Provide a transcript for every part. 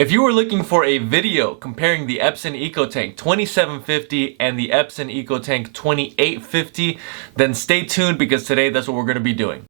If you were looking for a video comparing the Epson Eco Tank 2750 and the Epson Eco Tank 2850, then stay tuned because today that's what we're going to be doing.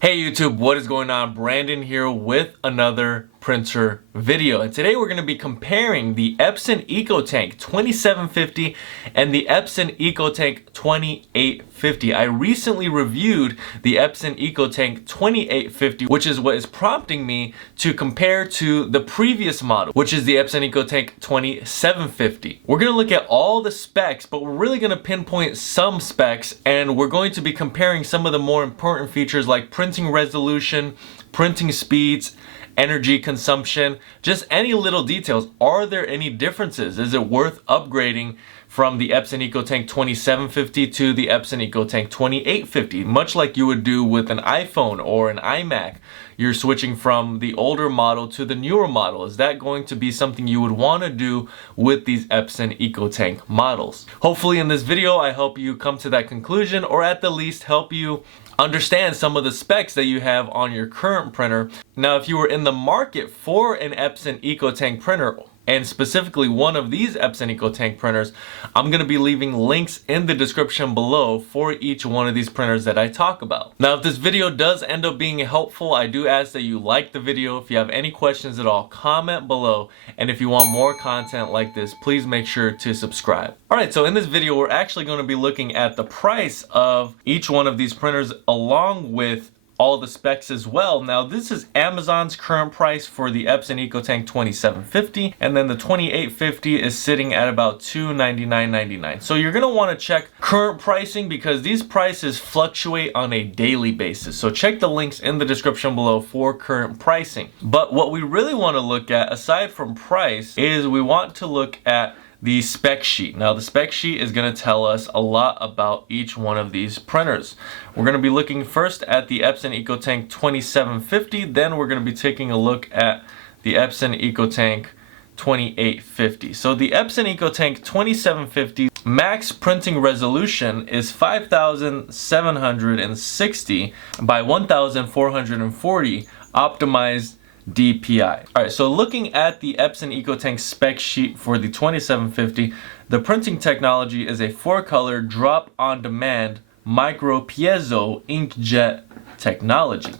Hey YouTube, what is going on? Brandon here with another printer video, and today we're going to be comparing the Epson Eco Tank 2750 and the Epson Eco Tank 2850. I recently reviewed the Epson Eco Tank 2850, which is what is prompting me to compare to the previous model, which is the Epson Eco Tank 2750. We're going to look at all the specs, but we're really going to pinpoint some specs, and we're going to be comparing some of the more important features like printing resolution, printing speeds, energy consumption, just any little details. Are there any differences? Is it worth upgrading from the Epson Eco Tank 2750 to the Epson Eco Tank 2850? Much like you would do with an iPhone or an iMac, you're switching from the older model to the newer model. Is that going to be something you would want to do with these Epson Eco Tank models? Hopefully in this video I help you come to that conclusion, or at the least help you understand some of the specs that you have on your current printer. Now, if you were in the market for an Epson Eco Tank printer, and specifically one of these Epson Eco Tank printers, I'm going to be leaving links in the description below for each one of these printers that I talk about. Now, if this video does end up being helpful, I do ask that you like the video. If you have any questions at all, comment below. And if you want more content like this, please make sure to subscribe. Alright, so in this video, we're actually going to be looking at the price of each one of these printers along with all the specs as well. Now, this is Amazon's current price for the Epson Eco Tank 2750, and then the 2850 is sitting at about $299.99. So you're going to want to check current pricing because these prices fluctuate on a daily basis. So check the links in the description below for current pricing. But what we really want to look at, aside from price, is we want to look at the spec sheet. Now, the spec sheet is going to tell us a lot about each one of these printers. We're going to be looking first at the Epson Eco Tank 2750, then we're going to be taking a look at the Epson Eco Tank 2850. So the Epson Eco Tank 2750 max printing resolution is 5760 by 1440 optimized DPI. Alright, so looking at the Epson Eco Tank spec sheet for the 2750, the printing technology is a 4-color drop-on-demand micro piezo inkjet technology.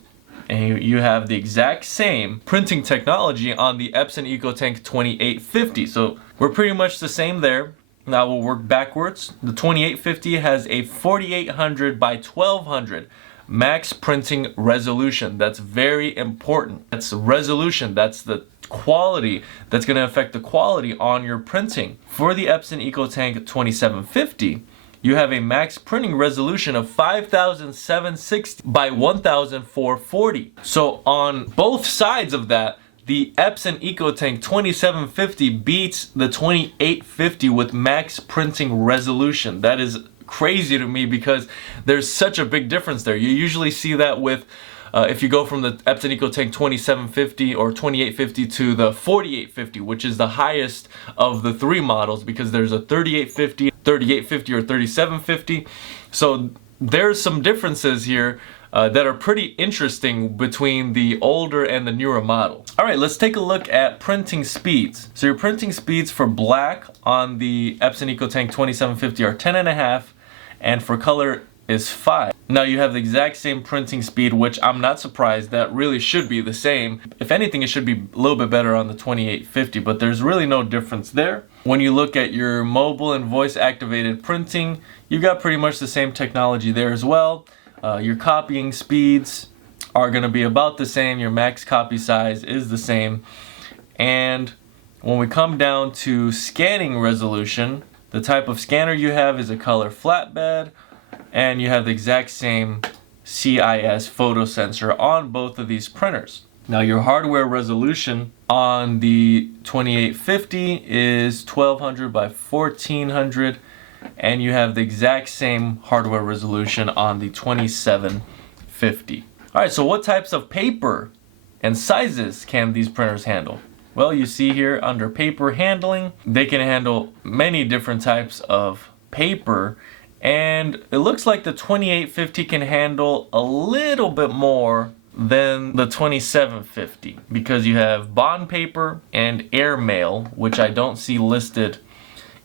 And you have the exact same printing technology on the Epson Eco Tank 2850. So we're pretty much the same there. Now we'll work backwards. The 2850 has a 4800 by 1200 max printing resolution. That's very important. That's resolution. That's the quality that's going to affect the quality on your printing. For the Epson Eco Tank 2750, you have a max printing resolution of 5760 by 1440. So on both sides of that, the Epson Eco Tank 2750 beats the 2850 with max printing resolution. That is crazy to me because there's such a big difference there. You usually see that with if you go from the Epson Eco Tank 2750 or 2850 to the 4850, which is the highest of the three models, because there's a 3850, 3850, or 3750. So there's some differences here that are pretty interesting between the older and the newer model. Alright, let's take a look at printing speeds. So your printing speeds for black on the Epson Eco Tank 2750 are 10.5, and for color is 5. Now you have the exact same printing speed, which I'm not surprised. That really should be the same. If anything, it should be a little bit better on the 2850, but there's really no difference there. When you look at your mobile and voice activated printing, you've got pretty much the same technology there as well. Your copying speeds are going to be about the same. Your max copy size is the same. And when we come down to scanning resolution, the type of scanner you have is a color flatbed, and you have the exact same CIS photo sensor on both of these printers. Now your hardware resolution on the 2850 is 1200 by 1400, and you have the exact same hardware resolution on the 2750. Alright, so what types of paper and sizes can these printers handle? Well, you see here under paper handling, they can handle many different types of paper, and it looks like the 2850 can handle a little bit more than the 2750 because you have bond paper and airmail, which I don't see listed.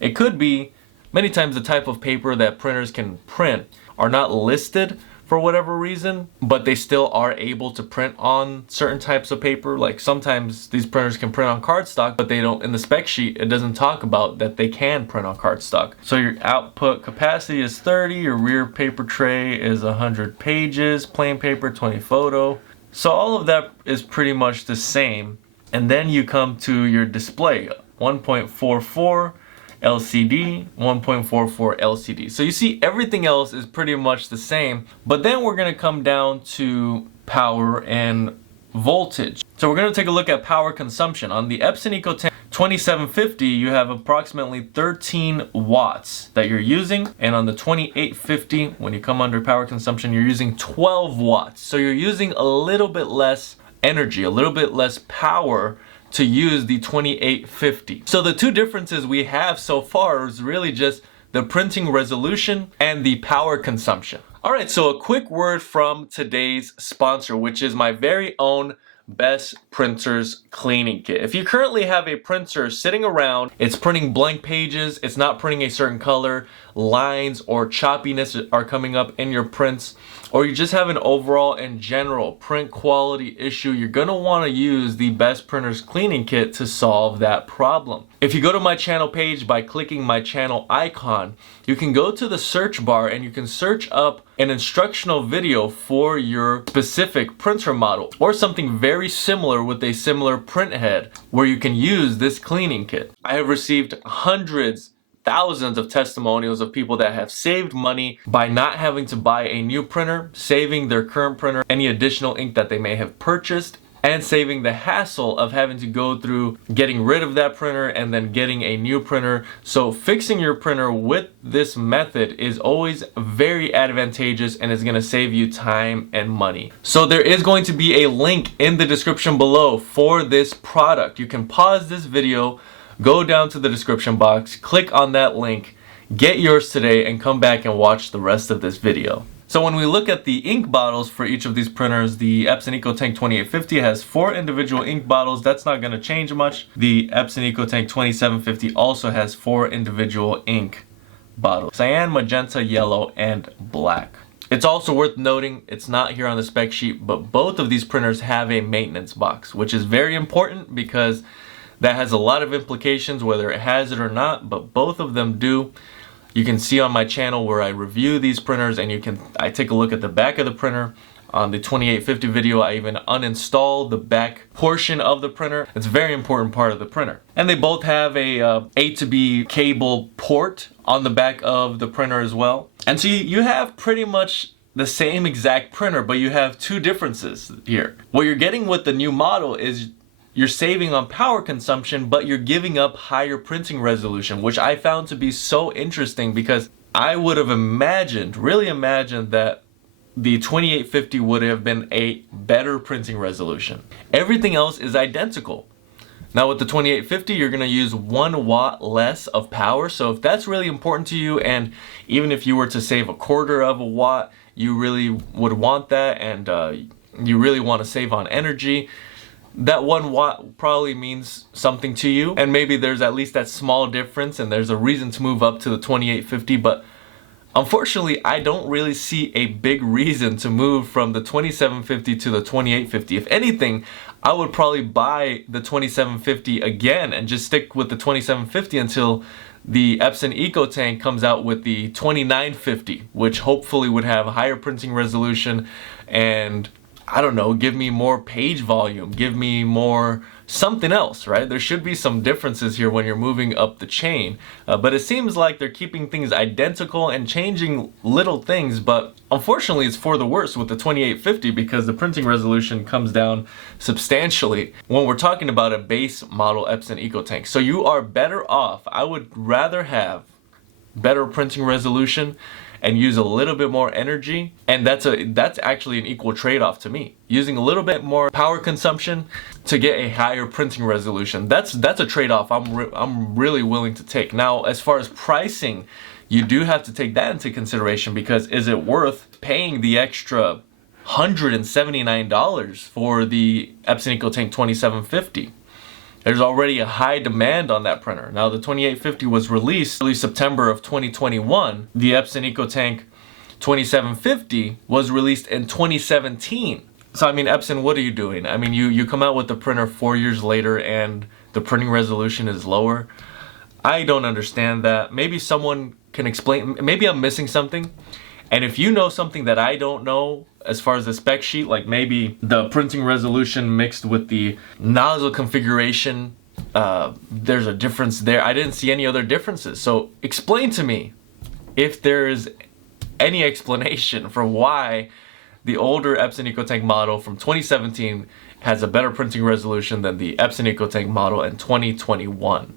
It could be many times the type of paper that printers can print are not listed for whatever reason, but they still are able to print on certain types of paper. Like sometimes these printers can print on cardstock, but they don't, in the spec sheet, it doesn't talk about that they can print on cardstock. So your output capacity is 30, your rear paper tray is 100 pages, plain paper 20 photo. So all of that is pretty much the same. And then you come to your display, 1.44 LCD, 1.44 LCD. So you see everything else is pretty much the same, but then we're going to come down to power and voltage. So we're going to take a look at power consumption. On the Epson Eco Tank 2750, you have approximately 13 watts that you're using, and on the 2850, when you come under power consumption, you're using 12 watts. So you're using a little bit less energy, a little bit less power to use the 2850. So the two differences we have so far is really just the printing resolution and the power consumption. Alright, so a quick word from today's sponsor, which is my very own Best Printers Cleaning Kit. If you currently have a printer sitting around, it's printing blank pages, it's not printing a certain color, lines or choppiness are coming up in your prints, or you just have an overall and general print quality issue, you're going to want to use the Best Printers Cleaning Kit to solve that problem. If you go to my channel page by clicking my channel icon, you can go to the search bar and you can search up an instructional video for your specific printer model or something very similar with a similar print head where you can use this cleaning kit. I have received hundreds, thousands of testimonials of people that have saved money by not having to buy a new printer, saving their current printer any additional ink that they may have purchased, and saving the hassle of having to go through getting rid of that printer and then getting a new printer. So fixing your printer with this method is always very advantageous and is going to save you time and money. So there is going to be a link in the description below for this product. You can pause this video, go down to the description box, click on that link, get yours today, and come back and watch the rest of this video. So when we look at the ink bottles for each of these printers, the Epson Eco Tank 2850 has 4 individual ink bottles. That's not going to change much. The Epson Eco Tank 2750 also has 4 individual ink bottles: cyan, magenta, yellow, and black. It's also worth noting, it's not here on the spec sheet, but both of these printers have a maintenance box, which is very important because that has a lot of implications whether it has it or not, but both of them do. You can see on my channel where I review these printers, and I take a look at the back of the printer. On the 2850 video, I even uninstall the back portion of the printer. It's a very important part of the printer. And they both have a A to B cable port on the back of the printer as well. And so you have pretty much the same exact printer, but you have two differences here. What you're getting with the new model is you're saving on power consumption, but you're giving up higher printing resolution, which I found to be so interesting because I would have really imagined that the 2850 would have been a better printing resolution. Everything else is identical. Now with the 2850, you're going to use 1 watt less of power. So if that's really important to you, and even if you were to save 1/4 of a watt, you really would want that, and you really want to save on energy, that 1 watt probably means something to you, and maybe there's at least that small difference and there's a reason to move up to the 2850, but unfortunately I don't really see a big reason to move from the 2750 to the 2850. If anything, I would probably buy the 2750 again and just stick with the 2750 until the Epson Eco Tank comes out with the 2950, which hopefully would have higher printing resolution and, I don't know, give me more page volume, give me more something else, right? There should be some differences here when you're moving up the chain, but it seems like they're keeping things identical and changing little things, but unfortunately it's for the worse with the 2850 because the printing resolution comes down substantially when we're talking about a base model Epson Eco Tank. So you are better off. I would rather have better printing resolution and use a little bit more energy, and that's actually an equal trade-off to me. Using a little bit more power consumption to get a higher printing resolution, that's a trade-off I'm really willing to take. Now, as far as pricing, you do have to take that into consideration because is it worth paying the extra $179 for the Epson Eco Tank 2750. There's already a high demand on that printer. Now the 2850 was released early September of 2021. The Epson Eco Tank 2750 was released in 2017. So I mean, Epson, what are you doing? I mean, you come out with the printer 4 years later and the printing resolution is lower. I don't understand that. Maybe someone can explain. Maybe I'm missing something. And if you know something that I don't know as far as the spec sheet, like maybe the printing resolution mixed with the nozzle configuration, there's a difference there. I didn't see any other differences. So explain to me if there is any explanation for why the older Epson Eco Tank model from 2017 has a better printing resolution than the Epson Eco Tank model in 2021.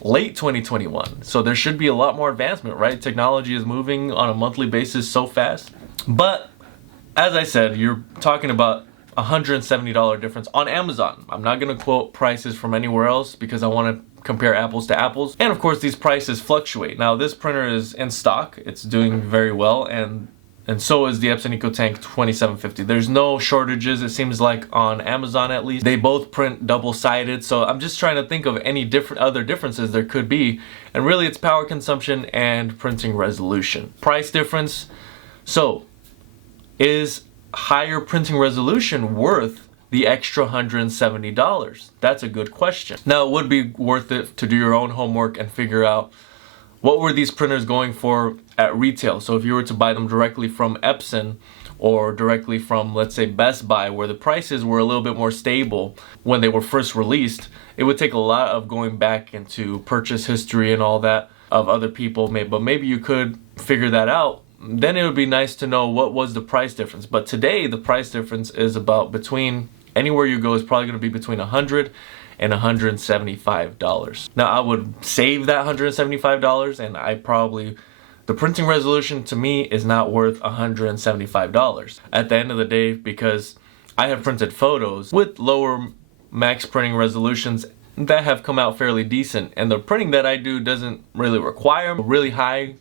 Late 2021. So there should be a lot more advancement, right? Technology is moving on a monthly basis so fast. But as I said, you're talking about $170 difference on Amazon. I'm not going to quote prices from anywhere else because I want to compare apples to apples. And of course, these prices fluctuate. Now, this printer is in stock. It's doing very well, and so is the Epson Eco Tank 2750. There's no shortages, it seems like, on Amazon at least. They both print double-sided, so I'm just trying to think of any other differences there could be. And really, it's power consumption and printing resolution. Price difference. So, is higher printing resolution worth the extra $170? That's a good question. Now, it would be worth it to do your own homework and figure out what were these printers going for at retail. So if you were to buy them directly from Epson or directly from, let's say, Best Buy, where the prices were a little bit more stable when they were first released, it would take a lot of going back into purchase history and all that of other people. But maybe you could figure that out. Then it would be nice to know what was the price difference. But today, the price difference is about between, anywhere you go is probably going to be between $100 and $175. Now, I would save that $175, and the printing resolution to me is not worth $175 at the end of the day, because I have printed photos with lower max printing resolutions that have come out fairly decent, and the printing that I do doesn't really require a really high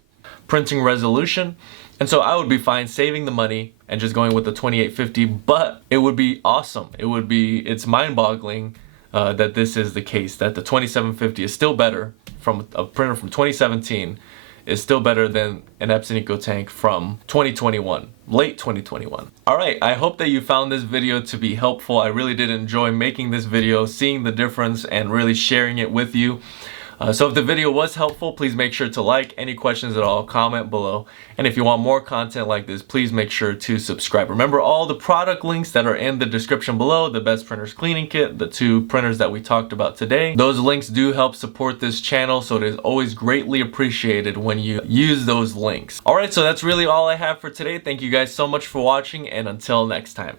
printing resolution, and so I would be fine saving the money and just going with the 2850. But it would be awesome. It's mind-boggling that this is the case, that the 2750 is still better from a printer from 2017, is still better than an Epson Eco Tank from 2021, late 2021. Alright, I hope that you found this video to be helpful. I really did enjoy making this video, seeing the difference and really sharing it with you. So if the video was helpful, please make sure to like. Any questions at all, comment below. And if you want more content like this, please make sure to subscribe. Remember all the product links that are in the description below, the Best Printers Cleaning Kit, the 2 printers that we talked about today. Those links do help support this channel, so it is always greatly appreciated when you use those links. Alright, so that's really all I have for today. Thank you guys so much for watching, and until next time.